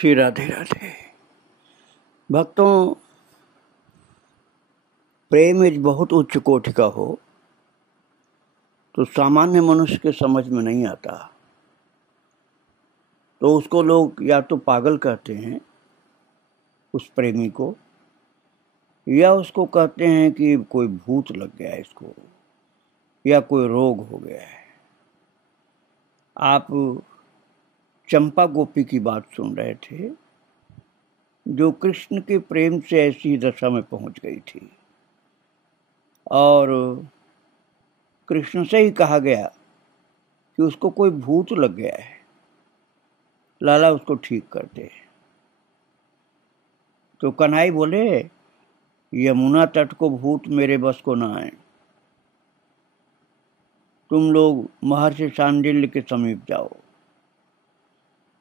श्री राधे राधे। भक्तों, प्रेम यदि बहुत उच्च कोटि का हो तो सामान्य मनुष्य के समझ में नहीं आता, तो उसको लोग या तो पागल कहते हैं उस प्रेमी को, या उसको कहते हैं कि कोई भूत लग गया है इसको, या कोई रोग हो गया है। आप चंपा गोपी की बात सुन रहे थे, जो कृष्ण के प्रेम से ऐसी दशा में पहुंच गई थी, और कृष्ण से ही कहा गया कि उसको कोई भूत लग गया है, लाला उसको ठीक कर दे। तो कन्हई बोले, यमुना तट को भूत मेरे बस को ना आए, तुम लोग महर्षि शांडिल्य के समीप जाओ।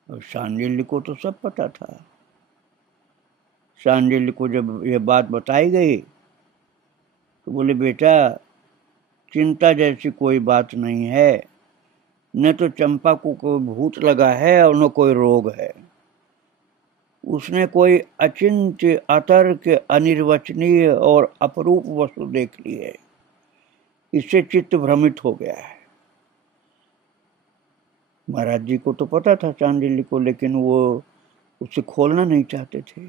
और शांडिल्य को तो सब पता था। शांडिल्य को जब यह बात बताई गई तो बोले, बेटा चिंता जैसी कोई बात नहीं है, न तो चंपा को कोई भूत लगा है और न कोई रोग है। उसने कोई अचिंत्य, अतर्क, अनिर्वचनीय और अपरूप वस्तु देख ली है, इससे चित्त भ्रमित हो गया है। महाराज जी को तो पता था शांडिल्य को, लेकिन वो उसे खोलना नहीं चाहते थे।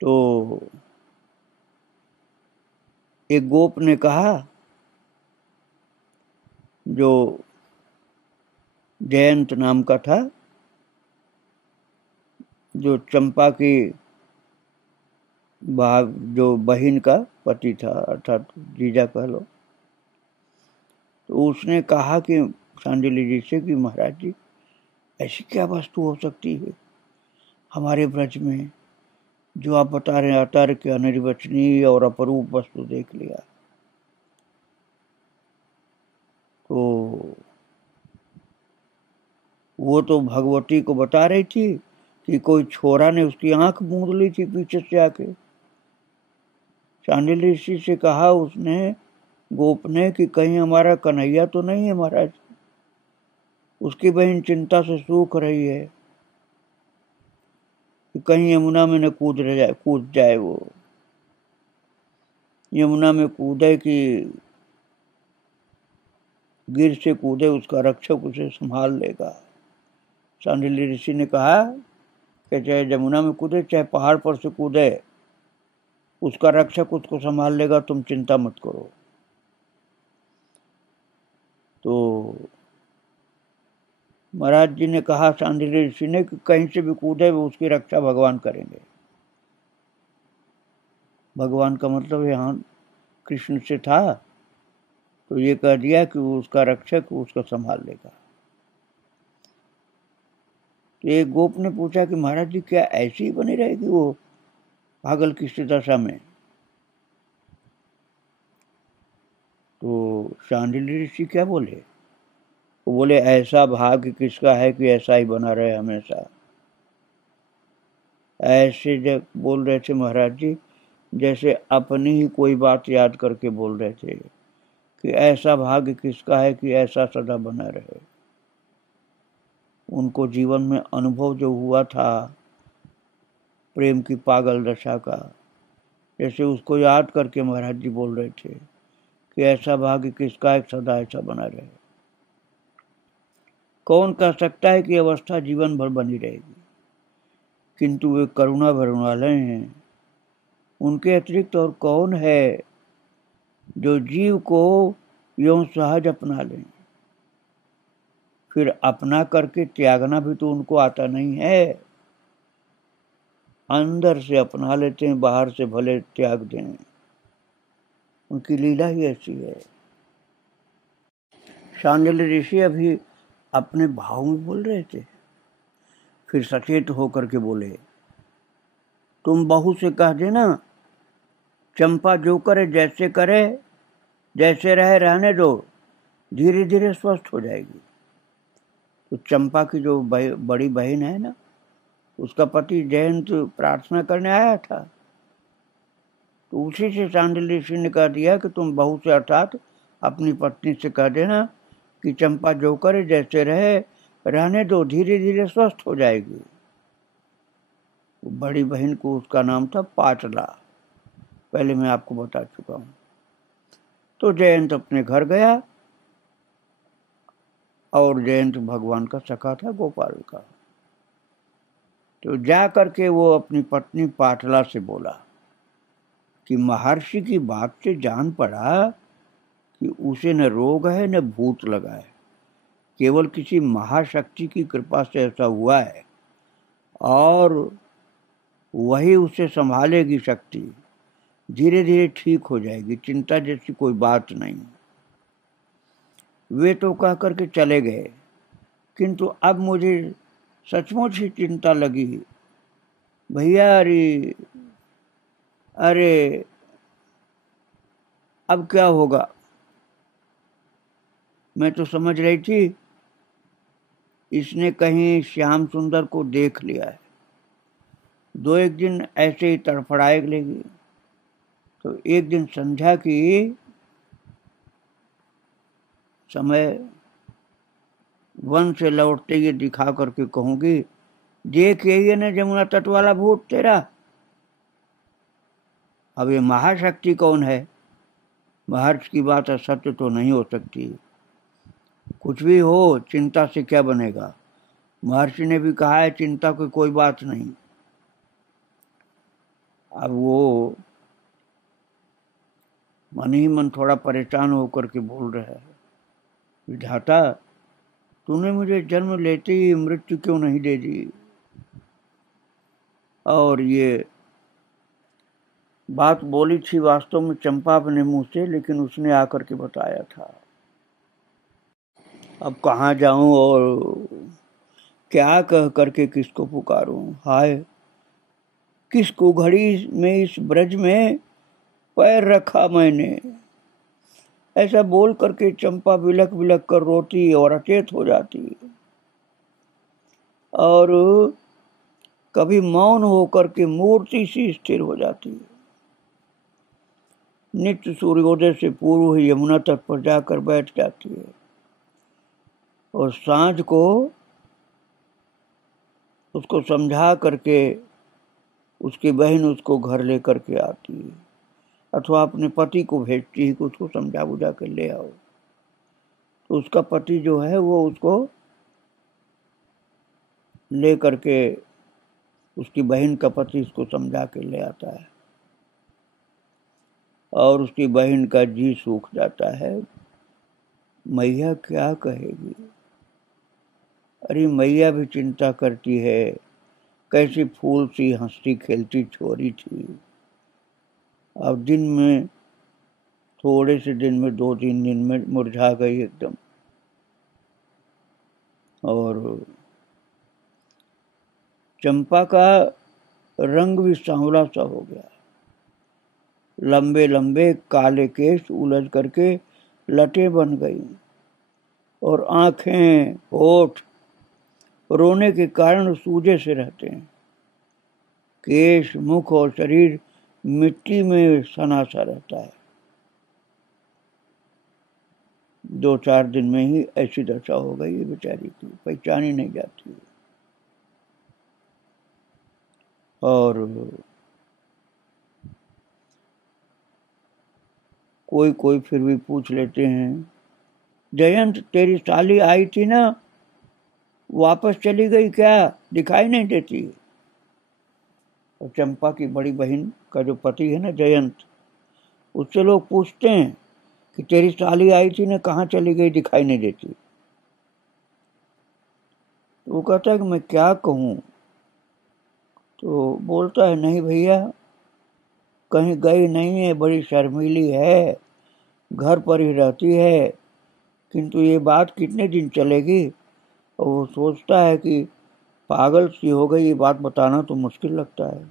तो एक गोप ने कहा, जो जयंत नाम का था, जो चंपा की जो बहन का पति था, अर्थात जीजा कह लो, तो उसने कहा कि शांडिल्य जी से कि महाराज जी, ऐसी क्या वस्तु हो सकती है हमारे ब्रज में जो आप बता रहे हैं अतर्क, अनिर्वचनीय और अपरूप वस्तु देख लिया। तो वो तो भगवती को बता रही थी कि कोई छोरा ने उसकी आंख मूंद ली थी पीछे से आके। शांडिल्य ऋषि से कहा उसने, गोप ने, कि कहीं हमारा कन्हैया तो नहीं है महाराज, उसकी बहन चिंता से सूख रही है कि कहीं यमुना में न कूद जाए वो। यमुना में कूदे कि गिर से कूदे, उसका रक्षक उसे संभाल लेगा। शांडिल्य ऋषि ने कहा कि चाहे यमुना में कूदे चाहे पहाड़ पर से कूदे, उसका रक्षक उसको संभाल लेगा, तुम चिंता मत करो। तो महाराज जी ने कहा शांडिल्य ऋषि ने कि कहीं से भी कूदे वो उसकी रक्षा भगवान करेंगे। भगवान का मतलब यहाँ कृष्ण से था, तो ये कह दिया कि वो उसका रक्षक उसका संभाल लेगा। तो एक गोप ने पूछा कि महाराज जी, क्या ऐसी ही बनी रहेगी वो पागल की दशा में? तो शांडिल्य ऋषि क्या बोले? वो बोले, ऐसा भाग्य किसका है कि ऐसा ही बना रहे हमेशा। ऐसे जब बोल रहे थे महाराज जी, जैसे अपनी ही कोई बात याद करके बोल रहे थे कि ऐसा भाग्य किसका है कि ऐसा सदा बना रहे। उनको जीवन में अनुभव जो हुआ था प्रेम की पागल दशा का, जैसे उसको याद करके महाराज जी बोल रहे थे कि ऐसा भाग्य किसका है सदा ऐसा बना रहे। कौन कह सकता है कि अवस्था जीवन भर बनी रहेगी? किंतु वे करुणा भरवाले हैं। उनके अतिरिक्त और कौन है जो जीव को यूं सहज अपना लें? फिर अपना करके त्यागना भी तो उनको आता नहीं है। अंदर से अपना लेते हैं, बाहर से भले त्याग दें। उनकी लीला ही ऐसी है। शांडिल्य ऋषि अभी अपने भाव में बोल रहे थे, फिर सचेत होकर के बोले, तुम बहू से कह देना चंपा जो करे जैसे करे, जैसे रहे रहने दो, धीरे धीरे स्वस्थ हो जाएगी। तो चंपा की जो बड़ी बहन है ना, उसका पति जयंत प्रार्थना करने आया था, तो उसी से शांडिल्य ऋषि ने कह दिया कि तुम बहू से अर्थात अपनी पत्नी से कह देना कि चंपा जो करे जैसे रहे, रहने दो, धीरे धीरे स्वस्थ हो जाएगी। बड़ी बहन को, उसका नाम था पाटला, पहले मैं आपको बता चुका हूँ। तो जयंत अपने घर गया, और जयंत भगवान का सखा था, गोपाल का। तो जा करके वो अपनी पत्नी पाटला से बोला कि महर्षि की बात से जान पड़ा कि उसे न रोग है न भूत लगा है, केवल किसी महाशक्ति की कृपा से ऐसा हुआ है, और वही उसे संभालेगी शक्ति, धीरे धीरे ठीक हो जाएगी, चिंता जैसी कोई बात नहीं। वे तो कह करके चले गए, किंतु अब मुझे सचमुच ही चिंता लगी भैया। अरे अरे, अब क्या होगा। मैं तो समझ रही थी इसने कहीं श्याम सुंदर को देख लिया है, दो एक दिन ऐसे ही तड़फड़ाए लेगी। तो एक दिन संध्या की समय वन से लौटते ही दिखा करके कहूंगी, देख यही है ना जमुना तट वाला भूत तेरा। अब ये महाशक्ति कौन है, महर्षि की बात असत्य तो नहीं हो सकती। कुछ भी हो, चिंता से क्या बनेगा, महर्षि ने भी कहा है चिंता की कोई बात नहीं। अब वो मन ही मन थोड़ा परेशान होकर के बोल रहा है, विधाता तूने मुझे जन्म लेते ही मृत्यु क्यों नहीं दे दी। और ये बात बोली थी वास्तव में चंपा अपने मुंह से, लेकिन उसने आकर के बताया था। अब कहाँ जाऊं और क्या कह करके किसको पुकारूं। हाय, किसको घड़ी में इस ब्रज में पैर रखा मैंने। ऐसा बोल करके चंपा बिलक बिलक कर रोती और अचेत हो जाती, और कभी मौन होकर के मूर्ति सी स्थिर हो जाती है। नित्य सूर्योदय से पूर्व ही यमुना तट पर जाकर बैठ जाती है, और सांझ को उसको समझा करके उसकी बहन उसको घर लेकर के आती है, अथवा अपने पति को भेजती है कि उसको समझा बुझा कर ले आओ। तो उसका पति जो है वो उसको ले करके, उसकी बहन का पति उसको समझा के ले आता है, और उसकी बहन का जी सूख जाता है। मैया क्या कहेगी। अरे मैया भी चिंता करती है, कैसी फूल सी हंसती खेलती छोरी थी, अब दिन में, थोड़े से दिन में, 2-3 दिन में मुरझा गई एकदम। और चंपा का रंग भी सांवला सा हो गया, लंबे लंबे काले केश उलझ करके लटें बन गई, और आंखें होठ रोने के कारण सूजे से रहते हैं। केश, मुख और शरीर मिट्टी में सना सा रहता है। 2-4 दिन में ही ऐसी दशा हो गई है बेचारी की, पहचानी नहीं जाती। और कोई कोई फिर भी पूछ लेते हैं, जयंत तेरी साली आई थी ना, वापस चली गई क्या, दिखाई नहीं देती। और चंपा की बड़ी बहन का जो पति है ना जयंत, उससे लोग पूछते हैं कि तेरी साली आई थी ना, कहाँ चली गई, दिखाई नहीं देती। तो वो कहता है कि मैं क्या कहूँ। तो बोलता है, नहीं भैया, कहीं गई नहीं है, बड़ी शर्मीली है, घर पर ही रहती है, किंतु ये बात कितने दिन चलेगी। और वो सोचता है कि पागल सी हो गई, ये बात बताना तो मुश्किल लगता है।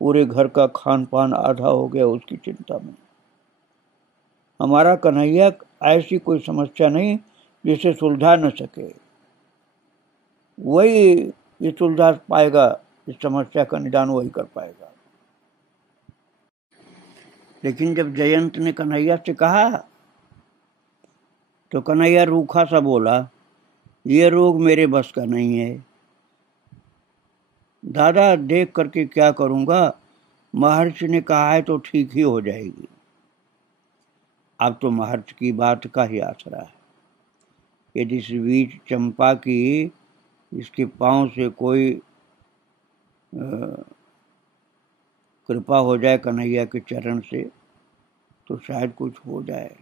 पूरे घर का खान पान आधा हो गया उसकी चिंता में। हमारा कन्हैया ऐसी कोई समस्या नहीं जिसे सुलझा न सके, वही ये सुलझा पाएगा, इस समस्या का निदान वही कर पाएगा। लेकिन जब जयंत ने कन्हैया से कहा तो कन्हैया रूखा सा बोला, ये रोग मेरे बस का नहीं है। दादा देख करके क्या करूंगा, महर्षि ने कहा है तो ठीक ही हो जाएगी। अब तो महर्षि की बात का ही आसरा है। यदि इस बीच चंपा की इसके पांव से कोई कृपा हो जाए कन्हैया के चरण से, तो शायद कुछ हो जाए।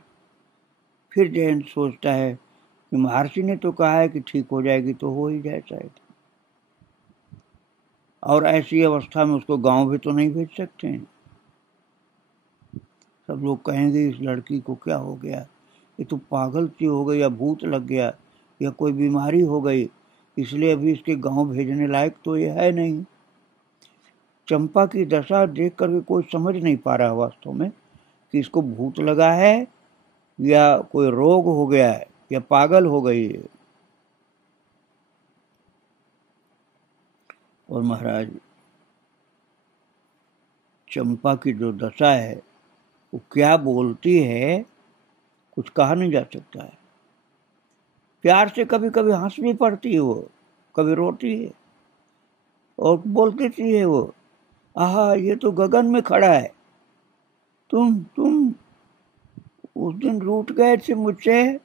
फिर जयंत सोचता है कि महर्षि ने तो कहा है कि ठीक हो जाएगी, तो हो ही जाए शायद। और ऐसी अवस्था में उसको गांव भी तो नहीं भेज सकते हैं। सब लोग कहेंगे इस लड़की को क्या हो गया, ये तो पागल सी हो गई, या भूत लग गया, या कोई बीमारी हो गई, इसलिए अभी इसके गांव भेजने लायक तो ये है नहीं। चंपा की दशा देख करके कोई समझ नहीं पा रहा वास्तव में कि इसको भूत लगा है, या कोई रोग हो गया है, या पागल हो गई है। और महाराज चंपा की जो दशा है वो क्या बोलती है कुछ कहा नहीं जा सकता है। प्यार से कभी कभी हंस भी पड़ती है वो, कभी रोती है, और बोलती सी है वो, आहा ये तो गगन में खड़ा है। तुम उस दिन रूठ गए थे मुझसे,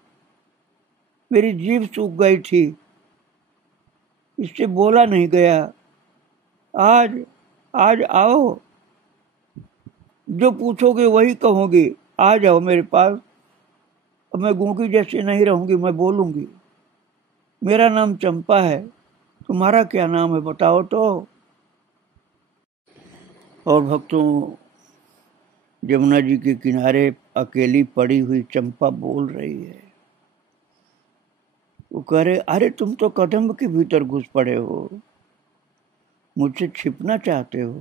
मेरी जीभ सूख गई थी, इससे बोला नहीं गया। आज आज आओ, जो पूछोगे वही कहोगे, आ जाओ मेरे पास। अब मैं गूंगी जैसी नहीं रहूंगी, मैं बोलूंगी। मेरा नाम चंपा है, तुम्हारा क्या नाम है बताओ तो। और भक्तों, यमुना जी के किनारे अकेली पड़ी हुई चंपा बोल रही है। वो कह रहे, अरे तुम तो कदम के भीतर घुस पड़े हो, मुझसे छिपना चाहते हो,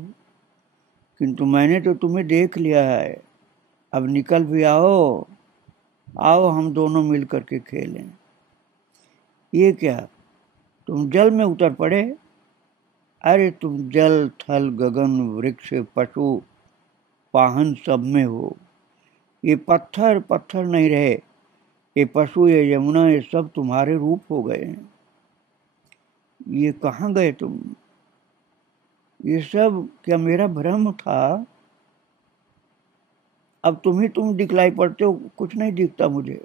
किंतु मैंने तो तुम्हें देख लिया है। अब निकल भी आओ, आओ हम दोनों मिल करके खेलें। ये क्या, तुम जल में उतर पड़े? अरे तुम जल थल गगन वृक्ष पशु पाहन सब में हो। ये पत्थर पत्थर नहीं रहे, ये पशु, ये यमुना, ये सब तुम्हारे रूप हो गए हैं। ये कहाँ गए तुम? ये सब क्या मेरा भ्रम था? अब तुम दिखलाई पड़ते हो, कुछ नहीं दिखता मुझे।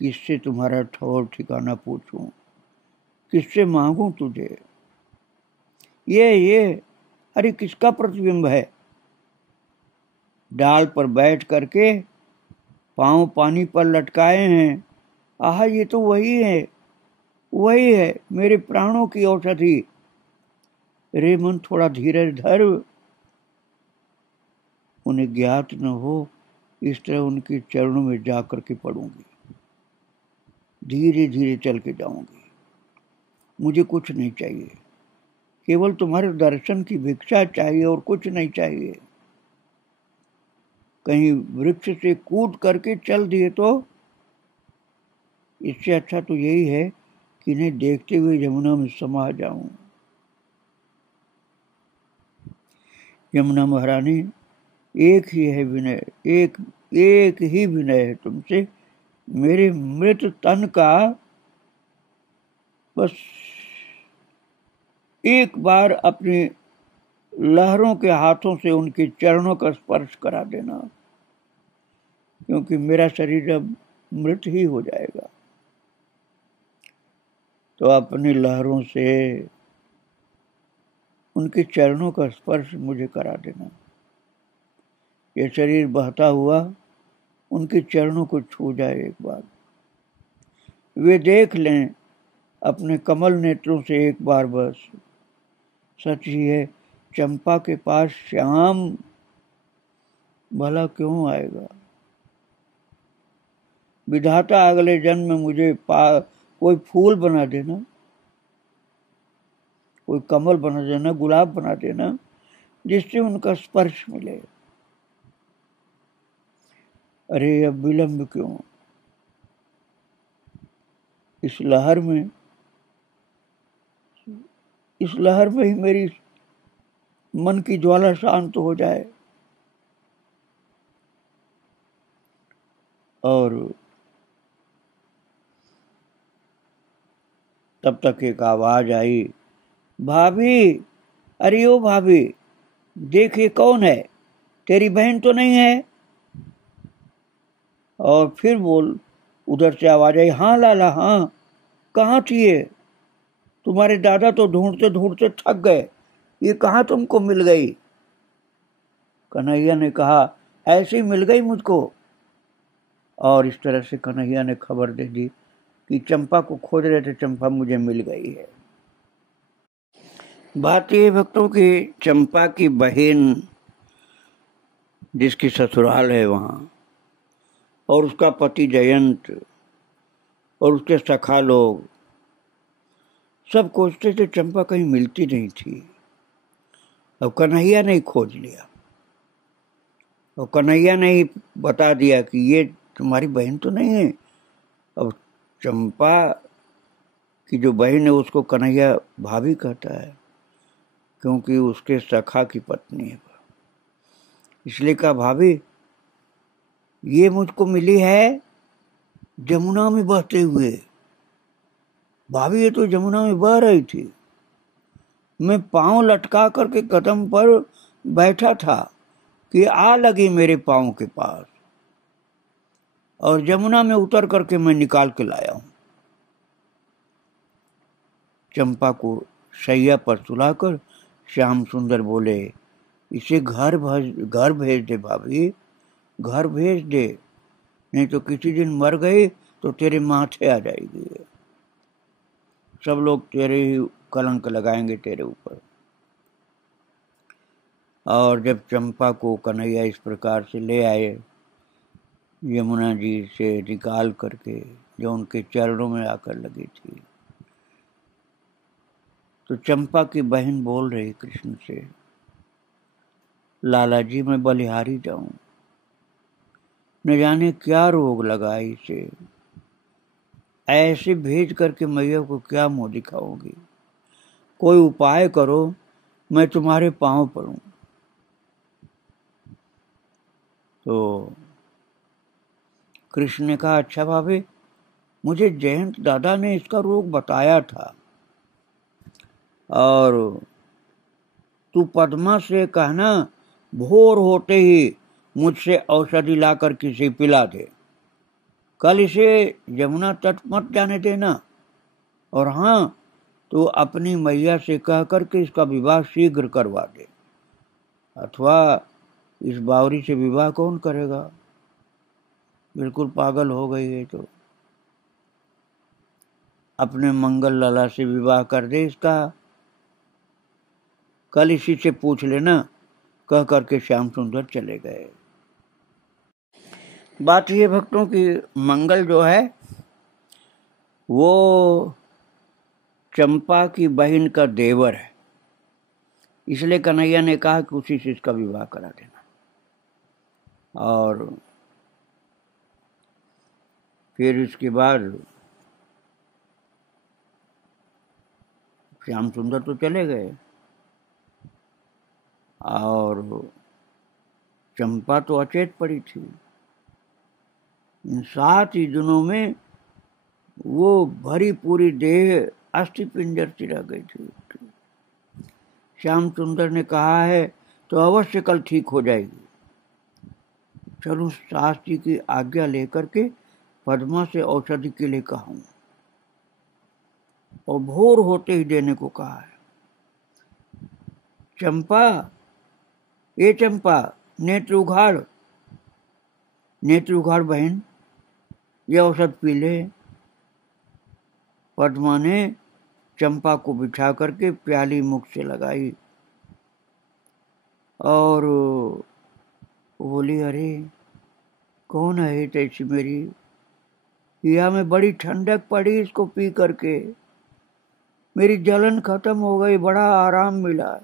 किससे तुम्हारा ठौर ठिकाना पूछूं, किससे मांगू तुझे? ये अरे किसका प्रतिबिंब है? डाल पर बैठ करके पांव पानी पर लटकाए हैं। आह ये तो वही है मेरे प्राणों की औषधि। रे मन थोड़ा धीरज धर, उन्हें ज्ञात न हो इस तरह उनके चरणों में जा करके पड़ूंगी, धीरे धीरे चल के जाऊंगी। मुझे कुछ नहीं चाहिए, केवल तुम्हारे दर्शन की भिक्षा चाहिए और कुछ नहीं चाहिए। कहीं वृक्ष से कूद करके चल दिए तो इससे अच्छा तो यही है कि इन्हें देखते हुए यमुना में समा जाऊं। यमुना महारानी, एक ही है विनय, एक ही विनय है तुमसे, मेरे मृत तन का बस एक बार अपनी लहरों के हाथों से उनके चरणों का स्पर्श करा देना, क्योंकि मेरा शरीर अब मृत ही हो जाएगा। तो अपनी लहरों से उनके चरणों का स्पर्श मुझे करा देना। ये शरीर बहता हुआ उनके चरणों को छू जाए एक बार, वे देख लें अपने कमल नेत्रों से एक बार बस। सच ही है, चंपा के पास श्याम भला क्यों आएगा? विधाता अगले जन्म में मुझे कोई फूल बना देना, कोई कमल बना देना, गुलाब बना देना, जिससे उनका स्पर्श मिले। अरे अब विलंब क्यों? इस लहर में ही मेरी मन की ज्वाला शांत हो जाए और तब तक एक आवाज आई, भाभी, अरे ओ भाभी, देख ये कौन है, तेरी बहन तो नहीं है? और फिर बोल उधर से आवाज आई, हाँ लाला हाँ, कहाँ थी ये? तुम्हारे दादा तो ढूंढते ढूंढते थक गए, ये कहाँ तुमको मिल गई? कन्हैया ने कहा, ऐसी मिल गई मुझको। और इस तरह से कन्हैया ने खबर दे दी कि चंपा को खोज रहे थे, चंपा मुझे मिल गई है। बात ये भक्तों की, चंपा की बहन जिसकी ससुराल है वहां, और उसका पति जयंत और उसके सखा लोग सब खोजते थे, चंपा कहीं मिलती नहीं थी। अब कन्हैया ने खोज लिया और कन्हैया ने ही बता दिया कि ये तुम्हारी बहन तो नहीं है। अब चंपा की जो बहन है उसको कन्हैया भाभी कहता है, क्योंकि उसके सखा की पत्नी है। इसलिए कहा, भाभी ये मुझको मिली है जमुना में बहते हुए। भाभी ये तो जमुना में बह रही थी, मैं पांव लटका करके कदम पर बैठा था कि आ लगी मेरे पांव के पास, और जमुना में उतर करके मैं निकाल के लाया हूं। चंपा को शैया पर सुलाकर श्याम सुंदर बोले, इसे घर भेज दे भाभी, घर भेज दे, नहीं तो किसी दिन मर गई तो तेरे माथे आ जाएगी, सब लोग तेरे ही कलंक लगाएंगे तेरे ऊपर। और जब चंपा को कन्हैया इस प्रकार से ले आए, यमुना जी से निकाल करके, जो उनके चरणों में आकर लगी थी, तो चंपा की बहन बोल रही कृष्ण से, लाला जी मैं बलिहारी जाऊं, न जाने क्या रोग लगा इसे, ऐसे भेज करके मैया को क्या मुंह दिखाओगी, कोई उपाय करो, मैं तुम्हारे पांव पड़ूं। तो कृष्ण ने कहा, अच्छा भाभी, मुझे जयंत दादा ने इसका रोग बताया था, और तू पद्मा से कहना भोर होते ही मुझसे औषधि लाकर किसी पिला दे, कल इसे यमुना तट मत जाने देना, और हाँ, तो अपनी मैया से कह करके इसका विवाह शीघ्र करवा दे, अथवा इस बावरी से विवाह कौन करेगा, बिल्कुल पागल हो गई है, तो अपने मंगल लाला से विवाह कर दे इसका, कल इसी से पूछ लेना, कह करके श्याम सुंदर चले गए। बात ये भक्तों की, मंगल जो है वो चंपा की बहन का देवर है, इसलिए कन्हैया ने कहा कि उसी से इसका विवाह करा देना। और फिर इसके बाद श्याम सुंदर तो चले गए, और चंपा तो अचेत पड़ी थी। इन 7 ही दिनों में वो भरी पूरी देह अस्थि पिंजर सी रह गई थी। श्याम सुंदर ने कहा है तो अवश्य कल ठीक हो जाएगी, चलो सास जी की आज्ञा लेकर के पद्मा से औषधि के लिए कहा हूं, और भोर होते ही देने को कहा है। चंपा, ये चंपा, नेत्र उघाड़ बहन, ये औषध पी ले। पद्मा ने चंपा को बिठा करके प्याली मुख से लगाई, और बोली, अरे कौन है तैसी मेरी, या में बड़ी ठंडक पड़ी इसको पी करके, मेरी जलन खत्म हो गई, बड़ा आराम मिला,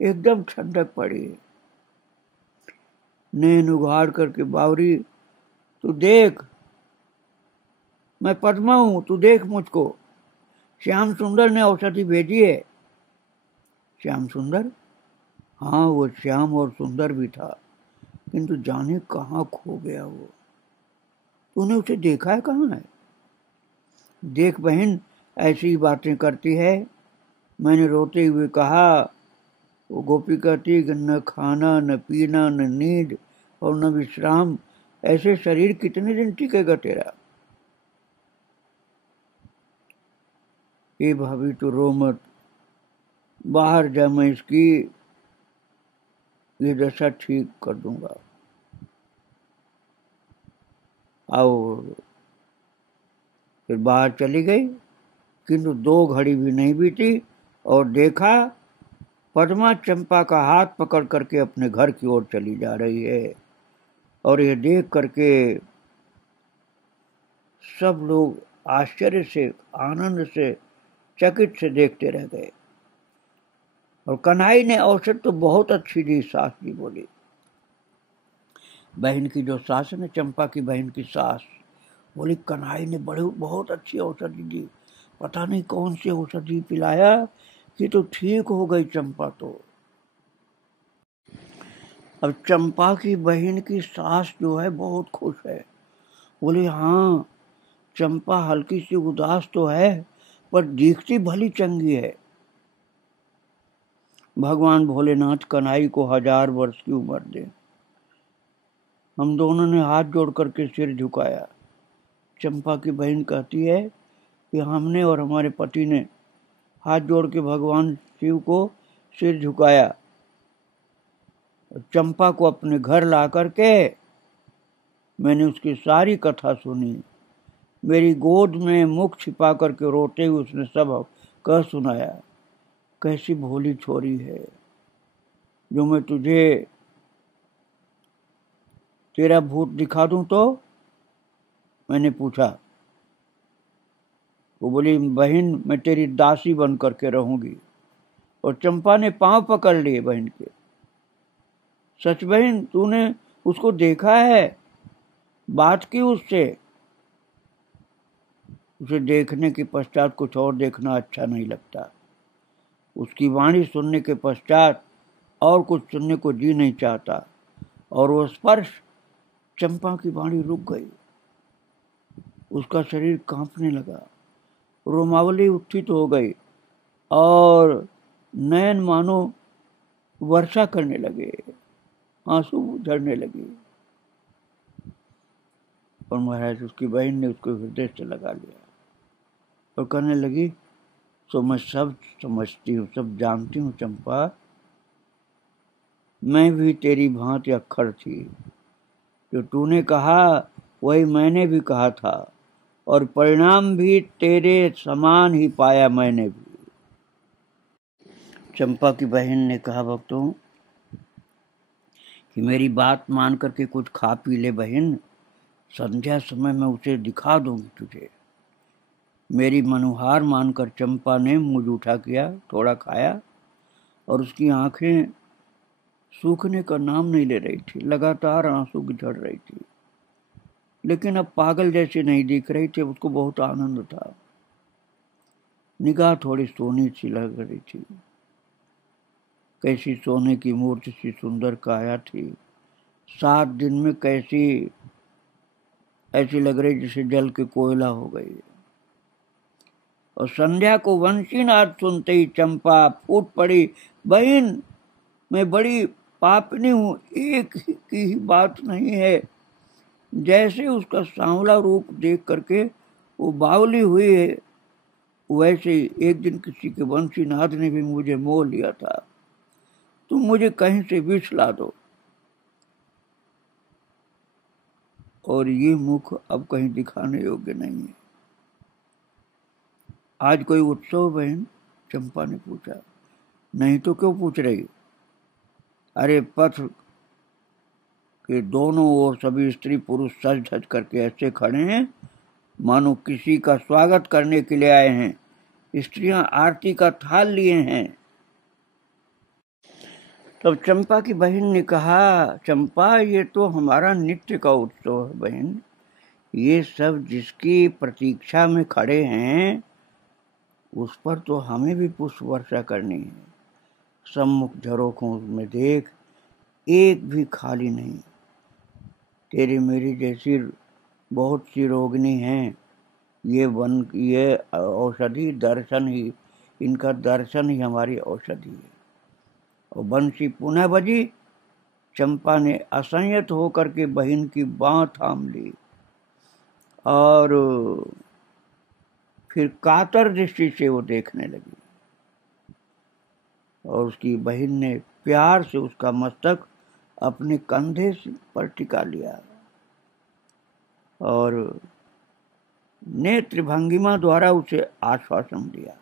एकदम ठंडक पड़ी। नैन उघाड़ करके, बावरी तू देख, मैं पद्मा हूं, तू देख मुझको, श्याम सुंदर ने औषधि भेजी है। श्याम सुंदर, हाँ वो श्याम और सुंदर भी था, किंतु जाने कहाँ खो गया वो, तूने उसे देखा है, कहाँ है? देख बहन, ऐसी ही बातें करती है। मैंने रोते हुए कहा। वो गोपी कहती कि न खाना न पीना न नींद और न विश्राम, ऐसे शरीर कितने दिन टिकेगा तेरा। ये भाभी तो रो मत, बाहर जा, मैं इसकी ये दशा ठीक कर दूंगा। और फिर बाहर चली गई, किंतु 2 घड़ी भी नहीं बीती और देखा पद्मा चंपा का हाथ पकड़ करके अपने घर की ओर चली जा रही है। और ये देख करके सब लोग आश्चर्य से, आनंद से, चकित से देखते रह गए। और कन्हई ने औषध तो बहुत अच्छी दी, सास जी बोली। बहन की जो सास है ना, चंपा की बहन की सास बोली, कन्हई ने बहुत अच्छी औषधि दी, पता नहीं कौन सी औषधि पिलाया कि तो ठीक हो गई चंपा तो। अब चंपा की बहन की सास जो है बहुत खुश है। बोले, हाँ चंपा हल्की सी उदास तो है पर दिखती भली चंगी है। भगवान भोलेनाथ कन्हई को 1000 वर्ष की उम्र दे। हम दोनों ने हाथ जोड़ करके सिर झुकाया। चंपा की बहन कहती है कि हमने और हमारे पति ने हाथ जोड़ के भगवान शिव को सिर झुकाया। चंपा को अपने घर ला करके मैंने उसकी सारी कथा सुनी। मेरी गोद में मुख छिपा करके रोते हुए उसने सब कह सुनाया। कैसी भोली छोरी है जो मैं तुझे तेरा भूत दिखा दूं तो। मैंने पूछा। वो बोली, बहन मैं तेरी दासी बन करके रहूंगी। और चंपा ने पांव पकड़ लिए बहन के। सच बहन, तूने उसको देखा है, बात की उससे? उसे देखने के पश्चात कुछ और देखना अच्छा नहीं लगता। उसकी वाणी सुनने के पश्चात और कुछ सुनने को जी नहीं चाहता। और वो स्पर्श, चंपा की वाणी रुक गई। उसका शरीर कांपने लगा, रोमावली उत्थित हो गई और नयन मानो वर्षा करने लगे, आंसू झरने लगे। और महाराज उसकी बहन ने उसको हृदय से लगा लिया और कहने लगी, तो मैं सब समझती हूँ, सब जानती हूँ चंपा, मैं भी तेरी भांति अक्खर थी। जो तूने कहा वही मैंने भी कहा था और परिणाम भी तेरे समान ही पाया मैंने भी। चंपा की बहन ने कहा, भक्तों कि मेरी बात मान करके कुछ खा पी ले बहन, संध्या समय में उसे दिखा दूंगी तुझे। मेरी मनुहार मानकर चंपा ने मुंह जूठा किया, थोड़ा खाया और उसकी आंखें सूखने का नाम नहीं ले रही थी, लगातार आंसू झड़ रही थी। लेकिन अब पागल जैसे नहीं दिख रही थी, उसको बहुत आनंद था। निगाह थोड़ी सोनी सी लग रही थी। कैसी सोने की मूर्ति सी सुंदर काया थी। 7 दिन में कैसी ऐसी लग रही जैसे जल के कोयला हो गई। और संध्या को वंशीनाद सुनते ही चंपा फूट पड़ी, बहन मैं बड़ी पापनी हूँ, एक की ही बात नहीं है। जैसे उसका सांवला रूप देख करके वो बावली हुई है, वैसे ही एक दिन किसी के वंशीनाद ने भी मुझे मोह लिया था। तुम मुझे कहीं से विष ला दो। और ये मुख अब कहीं दिखाने योग्य नहीं है। आज कोई उत्सव बहन? चंपा ने पूछा। नहीं तो क्यों पूछ रही? अरे पथ के दोनों ओर सभी स्त्री पुरुष सज धज करके ऐसे खड़े हैं मानो किसी का स्वागत करने के लिए आए हैं। स्त्रियां आरती का थाल लिए हैं। तब चंपा की बहन ने कहा, चंपा ये तो हमारा नित्य का उत्सव है बहन। ये सब जिसकी प्रतीक्षा में खड़े हैं उस पर तो हमें भी पुष्प वर्षा करनी है। सम्मुख झरोखों में देख, एक भी खाली नहीं। तेरी मेरी जैसी बहुत सी रोगिणी हैं, ये औषधि दर्शन ही, इनका दर्शन ही हमारी औषधि है। और बंसी पुनः बजी, चंपा ने असंयत होकर के बहन की बांह थाम ली और फिर कातर दृष्टि से वो देखने लगी। और उसकी बहन ने प्यार से उसका मस्तक अपने कंधे पर टिका लिया और नेत्र भंगिमा द्वारा उसे आश्वासन दिया।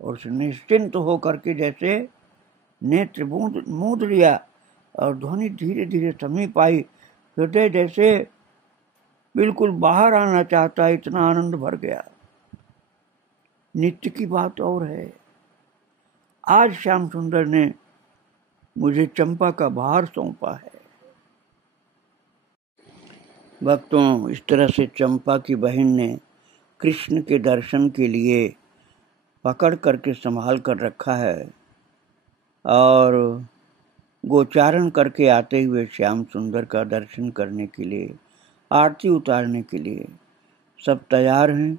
और उसे निश्चिंत होकर के जैसे नेत्र मूंद लिया और ध्वनि धीरे धीरे समीप आई। हृदय जैसे बिल्कुल बाहर आना चाहता, इतना आनंद भर गया। नित्य की बात और है, आज श्याम सुंदर ने मुझे चंपा का भार सौंपा है। भक्तों, इस तरह से चंपा की बहन ने कृष्ण के दर्शन के लिए पकड़ करके संभाल कर रखा है और गोचारण करके आते हुए श्याम सुंदर का दर्शन करने के लिए, आरती उतारने के लिए सब तैयार हैं।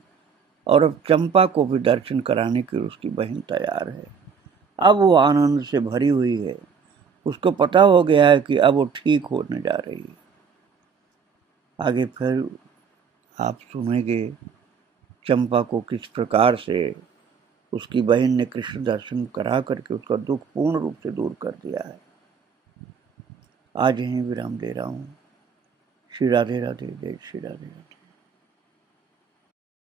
और अब चंपा को भी दर्शन कराने के लिए उसकी बहन तैयार है। अब वो आनंद से भरी हुई है, उसको पता हो गया है कि अब वो ठीक होने जा रही है। आगे फिर आप सुनेंगे चंपा को किस प्रकार से उसकी बहन ने कृष्ण दर्शन करा करके उसका दुख पूर्ण रूप से दूर कर दिया है। आज यहीं विराम दे रहा हूँ। श्री राधे राधे, जय श्री राधे राधे।